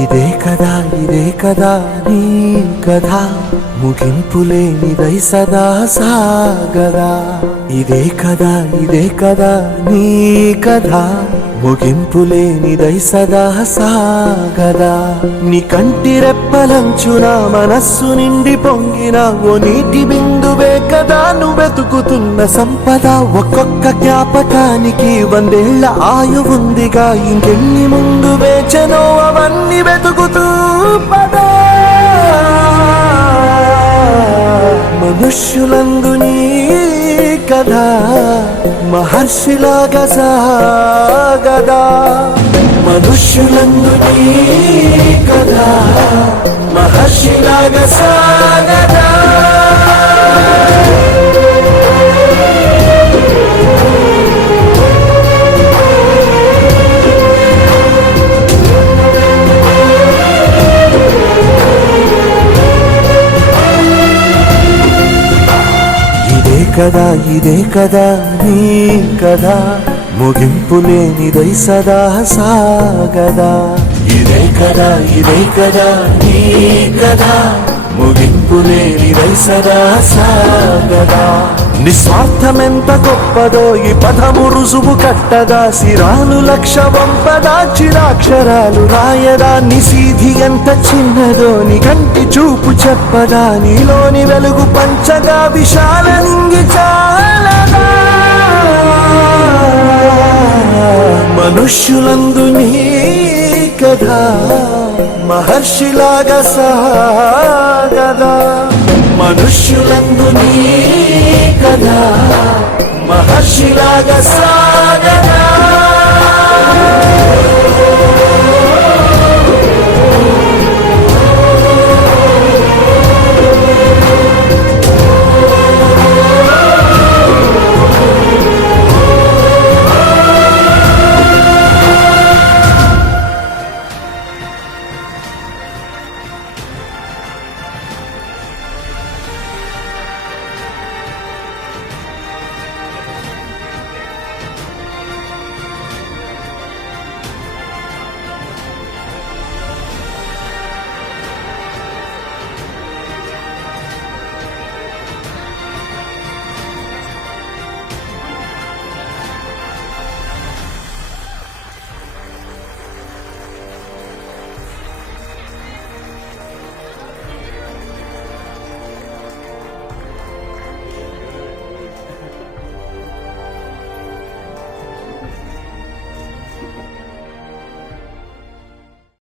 ఇదే కదా నీ కథ ముగింపులేనిదై సదా సాగదా. ఇదే కదా నీ కథ ముగింపులేనిదై సదా సాగదా. నీ కంటి రెప్పలంచున మనస్సు నిండి పొంగిన ఓ నీటి బిందువే కదా నువ్వెతుకుతున్న సంపద. ఒక్కొక్క జ్ఞాపకానికి 100 ఏళ్ల ఆయువుందిగా, ఇంకెన్ని ముందు వేచనో అవన్నీ వెతుకుతూ పదా. మనుష్యులందు నీ కథ మహర్షిలాగా సాగదా. మనుష్యులందు నీ కథ మహర్షిలాగా సాగదా. ఇదే కదా నీ కథ ముగింపులేనిదై సదా సాగదా. ఇదే కదా నీ కథ ముగింపులేనిదై సదా సాగదా. నిస్వార్థమెంత గొప్పదో ఈ పదము రుజువు కట్టదా. సిరాలు లక్ష వంపదా, చిరాక్షరాలు రాయదా. నిశీధి ఎంత చిన్నదో నీ కంటి చూపు చెప్పదా. నీలోని వెలుగు పంచగా విశాల నింగి చాలదా. మనుష్యులందు నీ కథ మహర్షిలాగా సాగదా. మనుష్యులందు నీ కథ మహర్షిలాగా సాగదా.